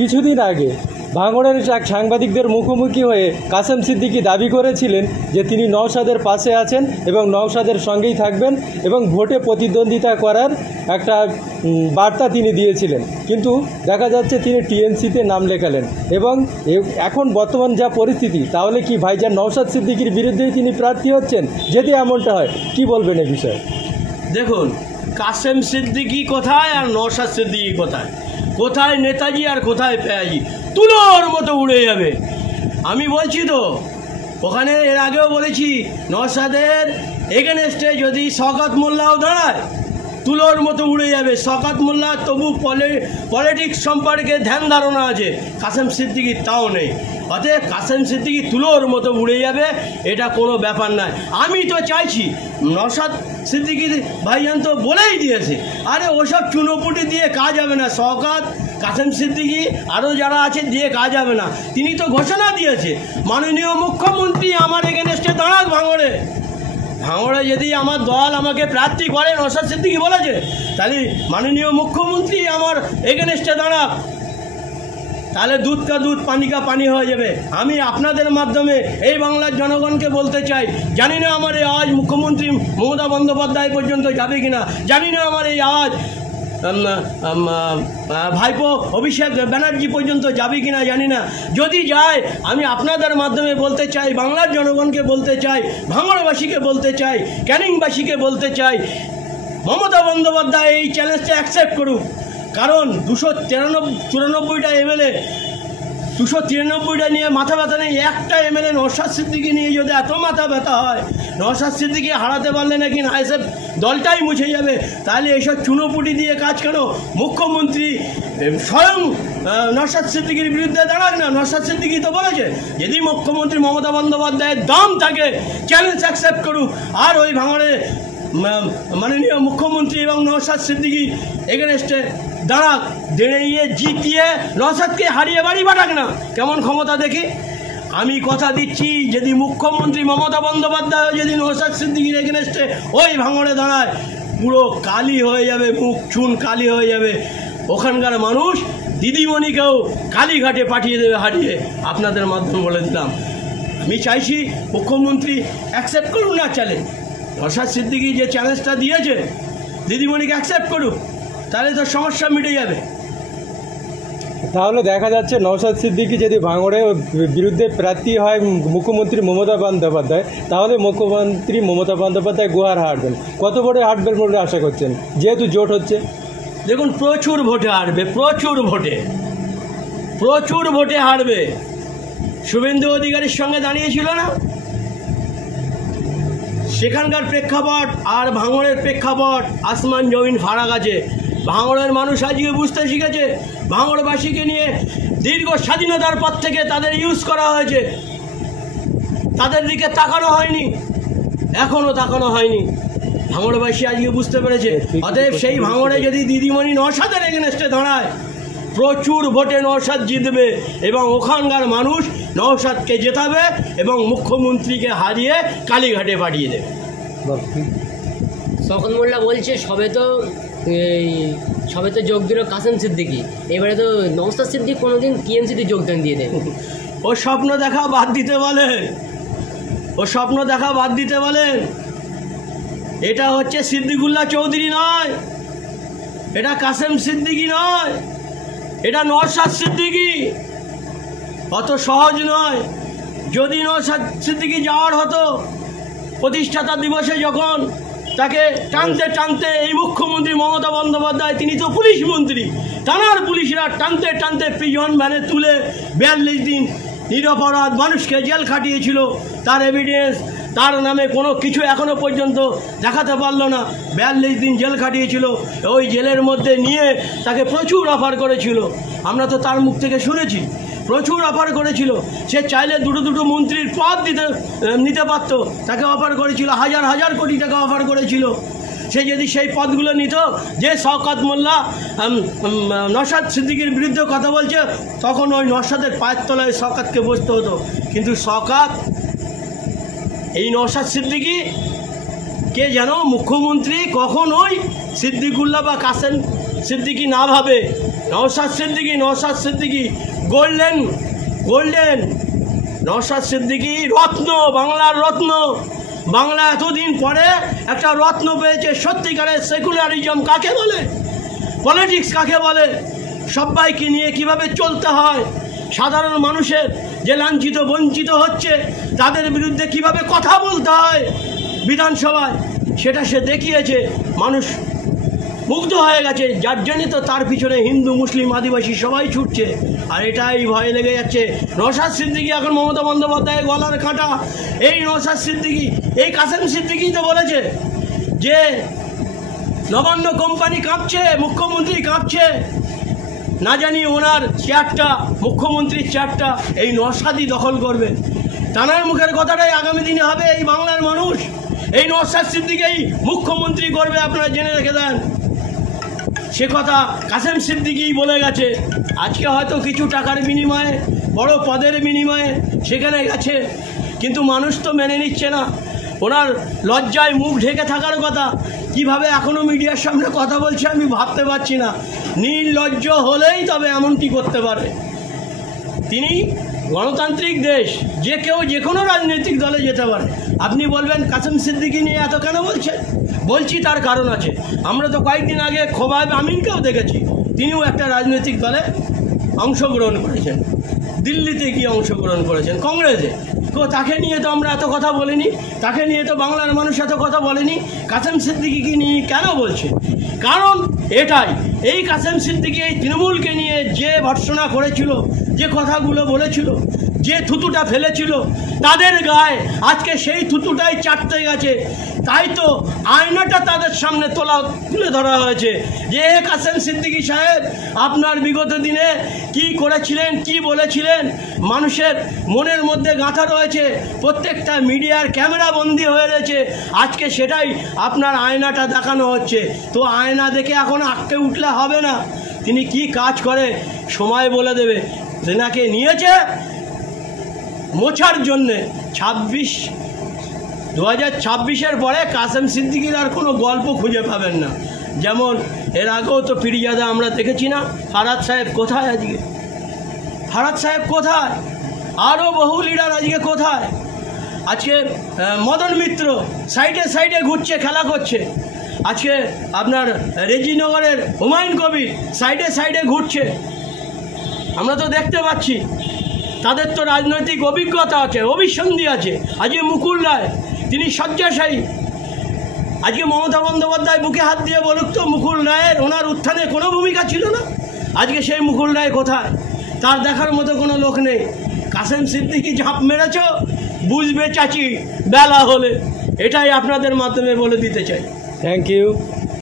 কিছুদিন আগে ভাঙড়ের এক সাংবাদিকদের মুখোমুখি হয়ে কাসেম সিদ্দিকী দাবি করেছিলেন যে তিনি নওশাদের পাশে আছেন এবং নওশাদের সঙ্গেই থাকবেন এবং ভোটে প্রতিদ্বন্দ্বিতা করার একটা বার্তা তিনি দিয়েছিলেন। কিন্তু দেখা যাচ্ছে তিনি টিএমসিতে নাম লেখালেন এবং এখন বর্তমান যা পরিস্থিতি, তাহলে কি ভাইজান নওশাদ সিদ্দিকীর বিরুদ্ধেই তিনি প্রার্থী হচ্ছেন? যদি এমনটা হয় কি বলবেন এ বিষয়ে? দেখুন, কাসেম সিদ্দিকী কোথায় আর নওশাদ সিদ্দিকী কোথায়? কোথায় নেতাজি আর কোথায় পেয়াজি? তুলোর মতো উড়ে যাবে। আমি বলছি তো, ওখানে এর আগেও বলেছি, নওশাদের এগেনস্টে যদি শওকত মোল্লাও দাঁড়ায় তুলোর মতো উড়ে যাবে। শওকত মোল্লা তবু পলিটিক্স সম্পর্কে ধ্যান ধারণা আছে, কাসেম সিদ্দিকীর তাও নেই। অতএব কাসেম সিদ্দিকী তুলোর মতো উড়ে যাবে, এটা কোনো ব্যাপার নয়। আমি তো চাইছি, নওশাদ সিদ্দিকী ভাইজান তো বলেই দিয়েছে, আরে ওসব চুনোপুটি দিয়ে কাজ হবে না, শওকত কাসেম সিদ্দিকী আরও যারা আছে দিয়ে কাজ হবে না। তিনি তো ঘোষণা দিয়েছে, মাননীয় মুখ্যমন্ত্রী আমার এগেনস্টে দাঁড়াক ভাঙড়ে। ভাঙড়ে যদি আমার দল আমাকে প্রার্থী করে, নওশাদ সিদ্দিকী বলেছে, তাহলে মাননীয় মুখ্যমন্ত্রী আমার এগেনস্টে দাঁড়াক, তাহলে দুধ কা দুধ পানি কা পানি হয়ে যাবে। আমি আপনাদের মাধ্যমে এই বাংলার জনগণকে বলতে চাই, জানি না আমার এই আওয়াজ মুখ্যমন্ত্রী মমতা বন্দ্যোপাধ্যায় পর্যন্ত যাবে কিনা, জানি না আমার এই আওয়াজ ভাইপো অভিষেক ব্যানার্জি পর্যন্ত যাবে কিনা জানি না। যদি যায়, আমি আপনাদের মাধ্যমে বলতে চাই, বাংলার জনগণকে বলতে চাই, ভাঙড়বাসীকে বলতে চাই, ক্যানিংবাসীকে বলতে চাই, মমতা বন্দ্যোপাধ্যায় এই চ্যালেঞ্জটা অ্যাকসেপ্ট করুক। কারণ 294টা এমএলএ, 293টা নিয়ে মাথা ব্যথা নেই। একটা এমএলএ নওশাদ সিদ্দিকী নিয়ে যদি এত মাথা ব্যথা হয়, নওশাদ সিদ্দিকী হারাতে পারলে নাকি আইএসএফ দলটাই মুছে যাবে, তাহলে এইসব চুনোপুটি দিয়ে কাজ কেন? মুখ্যমন্ত্রী স্বয়ং নওশাদ সিদ্দিকীর বিরুদ্ধে দাঁড়াক না। নওশাদ সিদ্দিকী তো বলেছে, যদি মুখ্যমন্ত্রী মমতা বন্দ্যোপাধ্যায়ের দম থাকে চ্যালেঞ্জ অ্যাকসেপ্ট করুক, আর ওই ভাঙড়ে মাননীয় মুখ্যমন্ত্রী এবং নওশাদ সিদ্দিকী এগেনস্টে দাঁড়াক, দাঁড়িয়ে জিতিয়ে নওশাদকে হারিয়ে বাড়ি পাঠাক না। কেমন ক্ষমতা দেখি। আমি কথা দিচ্ছি, যদি মুখ্যমন্ত্রী মমতা বন্দ্যোপাধ্যায় যদি নওশাদ সিদ্দিকীর এগেনস্টে ওই ভাঙড়ে দাঁড়ায়, পুরো কালি হয়ে যাবে, মুখ চুন কালি হয়ে যাবে। ওখানকার মানুষ দিদিমণিকেও কালীঘাটে পাঠিয়ে দেবে হারিয়ে। আপনাদের মাধ্যমে বলে দিলাম, আমি চাইছি মুখ্যমন্ত্রী অ্যাকসেপ্ট করুন না চ্যালেঞ্জ। নওশাদ সিদ্দিকী যে চ্যালেঞ্জটা দিয়েছে, দিদিমণিকে অ্যাকসেপ্ট করুক, তাহলে তো সমস্যা মিটে যাবে। তাহলে দেখা যাচ্ছে নওশাদ সিদ্দিকী যদি ভাঙড়ে বিরুদ্ধে প্রার্থী হয় মুখ্যমন্ত্রী মমতা বন্দ্যোপাধ্যায়, তাহলে মুখ্যমন্ত্রী মমতা বন্দ্যোপাধ্যায় গুহার হারবেন। কত ভোটে হাঁটবেন বলে আশা করছেন, যেহেতু জোট হচ্ছে? দেখুন, প্রচুর ভোটে হারবে, প্রচুর ভোটে হারবে। শুভেন্দু অধিকারীর সঙ্গে দাঁড়িয়েছিল না, সেখানকার প্রেক্ষাপট আর ভাঙড়ের প্রেক্ষাপট আসমান জমিন ফারাক আছে। ভাঙড়ের মানুষ আজকে বুঝতে শিখেছে, ভাঙড়বাসীকে নিয়ে দীর্ঘ স্বাধীনতার পর থেকে তাদের ইউজ করা হয়েছে, তাদের দিকে তাকানো হয়নি, এখনও তাকানো হয়নি। ভাঙড়বাসী আজকে বুঝতে পেরেছে। অতএব সেই ভাঙড়ে যদি দিদিমণি নওশাদের এগেনস্টে দাঁড়ায়, প্রচুর ভোটে নওশাদ জিতবে এবং ওখানকার মানুষ নওশাদকে জেতাবে এবং মুখ্যমন্ত্রীকে হারিয়ে কালীঘাটে পাঠিয়ে দেবে। শওকত মোল্লা বলছে সবে তো যোগ দিল কাসেম সিদ্দিকী, এবারে তো নওশাদ সিদ্দিকী কোনোদিন টিএমসিতে যোগদান দিয়ে দেয়। ও স্বপ্ন দেখা বাদ দিতে বলেন, এটা হচ্ছে সিদ্দিকুল্লাহ চৌধুরী নয়, এটা কাসেম সিদ্দিকী নয়, এটা নওশাদ সিদ্দিকী। অত সহজ নয়। যদি নওশাদ সিদ্দিকী যাওয়ার হতো প্রতিষ্ঠাতা দিবসে, যখন তাকে টানতে টানতে এই মুখ্যমন্ত্রী মমতা বন্দ্যোপাধ্যায়, তিনি তো পুলিশ মন্ত্রী, থানার পুলিশরা টানতে টানতে প্রিজন ভ্যানে তুলে 42 দিন নিরপরাধ মানুষকে জেল খাটিয়েছিল। তার এভিডেন্স, তার নামে কোনো কিছু এখনও পর্যন্ত দেখাতে পারলো না। 42 দিন জেল খাটিয়েছিল। ওই জেলের মধ্যে নিয়ে তাকে প্রচুর অফার করেছিল, আমরা তো তার মুখ থেকে শুনেছি, প্রচুর অফার করেছিল। সে চাইলে দুটো মন্ত্রীর পদ নিতে পারত, তাকে অফার করেছিল, হাজার কোটি টাকা অফার করেছিল। সে যদি সেই পদগুলো নিত, যে শওকত মোল্লা নওশাদ সিদ্দিকীর বিরুদ্ধে কথা বলছে, তখন ওই নওশাদের পায়ের তলায় শওকতকে বসতে হতো। কিন্তু শওকত এই নওশাদ সিদ্দিকী কে যেন মুখ্যমন্ত্রী কখন ওই সিদ্দিকুল্লাহ বা কাসেম সিদ্দিকি না ভাবে, নওশাদ সিদ্দিকি গোল্ডেন নওশাদ সিদ্দিকি রত্ন, বাংলার রত্ন। বাংলা এতদিন পরে একটা রত্ন পেয়েছে। সত্যিকারের সেকুলারিজম কাকে বলে, পলিটিক্স কাকে বলে, সবাইকে নিয়ে কিভাবে চলতে হয়, সাধারণ মানুষের যে লাঞ্ছিত বঞ্চিত হচ্ছে তাদের বিরুদ্ধে কিভাবে কথা বলতে হয় বিধানসভায়, সেটা সে দেখিয়েছে। মানুষ মুগ্ধ হয়ে গেছে, যার জন্যে তো তার পিছনে হিন্দু মুসলিম আদিবাসী সবাই ছুটছে। আর এটাই ভয় লেগে যাচ্ছে। নওশাদ সিদ্দিকি এখন মমতা বন্দ্যোপাধ্যায়ের গলার কাঁটা। এই নওশাদ সিদ্দিকি, এই কাসেম সিদ্দিকি তো বলেছে যে নবান্ন কোম্পানি কাঁপছে, মুখ্যমন্ত্রী কাঁপছে, না জানি ওনার চেয়ারটা, মুখ্যমন্ত্রীর চেয়ারটা এই নওশাদই দখল করবে। তানার মুখের কথাটাই আগামী দিনে হবে এই বাংলার মানুষ। এই নওশাদ সিদ্দিকী মুখ্যমন্ত্রী করবে, আপনারা জেনে রেখে দেন। সে কথা কাসেম সিদ্দিকী বলে গেছে। আজকে হয়তো কিছু টাকার বিনিময়ে, বড় পদের বিনিময়ে সেখানে গেছে, কিন্তু মানুষ তো মেনে নিচ্ছে না। ওনার লজ্জায় মুখ ঢেকে থাকার কথা, কিভাবে এখনও মিডিয়ার সামনে কথা বলছে আমি ভাবতে পারছি না। নির্লজ্জ হলেই তবে এমনটি করতে পারে। তিনি গণতান্ত্রিক দেশ, যে কেউ যে কোনো রাজনৈতিক দলে যেতে পারে। আপনি বলবেন কাসেম সিদ্দিকী নিয়ে এত কেন বলছেন? বলছি তার কারণ আছে। আমরা তো কয়েকদিন আগে খোবাব আমিনকেও দেখেছি, তিনিও একটা রাজনৈতিক দলে অংশগ্রহণ করেছেন, দিল্লিতে গিয়ে অংশগ্রহণ করেছেন কংগ্রেসে। তো তাকে নিয়ে তো আমরা এত কথা বলিনি, তাকে নিয়ে তো বাংলার মানুষ এত কথা বলেনি। কাসেম সিদ্দিকীকে নিয়ে কেন বলছে? কারণ এটাই, এই কাসেম সিদ্দিকী এই তৃণমূলকে নিয়ে যে ভর্ৎসনা করেছিল, যে কথাগুলো বলেছিল, যে থুতুটা ফেলেছিল, তাদের গায়ে আজকে সেই থুতুটাই চাটতে গেছে। তাই তো আয়নাটা তাদের সামনে তুলে ধরা হয়েছে যে কাসেম সিদ্দিকী সাহেব আপনার বিগত দিনে কি করেছিলেন, কি বলেছিলেন, মানুষের মনের মধ্যে গাঁথা রয়েছে, প্রত্যেকটা মিডিয়ার ক্যামেরা বন্দি হয়ে রয়েছে। আজকে সেটাই আপনার আয়নাটা দেখানো হচ্ছে। তো আয়না দেখে এখন আঁকতে উঠলে হবে না। তিনি কি কাজ করে সময় বলে দেবে। তেনাকে নিয়েছে মোছার জন্যে। 2026-এর পরে কাসেম সিদ্দিকীর আর কোনো গল্প খুঁজে পাবেন না। যেমন এর আগেও তো পিরিজাদা আমরা দেখেছি না। ফারাদ সাহেব কোথায় আজকে? ফারাদ সাহেব কোথায়? আরও বহু লিডার আজকে কোথায়? আজকে মদন মিত্র সাইডে সাইডে ঘুরছে, খেলা করছে। আজকে আপনার রেজিনগরের হুমায়ুন কবির সাইডে সাইডে ঘুরছে। আমরা তো দেখতে পাচ্ছি তাদের তো রাজনৈতিক অভিজ্ঞতা আছে, অভিসন্ধি আছে। আজকে মুকুল রায়, তিনি শয্যাশায়ী। আজকে মমতা বন্দ্যোপাধ্যায় বুকে হাত দিয়ে বলুক তো মুকুল রায়ের ওনার উত্থানে কোনো ভূমিকা ছিল না? আজকে সেই মুকুল রায় কোথায়? তার দেখার মতো কোনো লোক নেই। কাসেম সিদ্দিকী ঝাঁপ মেরেছ, বুঝবে চাচি বেলা হলে। এটাই আপনাদের মাধ্যমে বলে দিতে চাই। Thank you.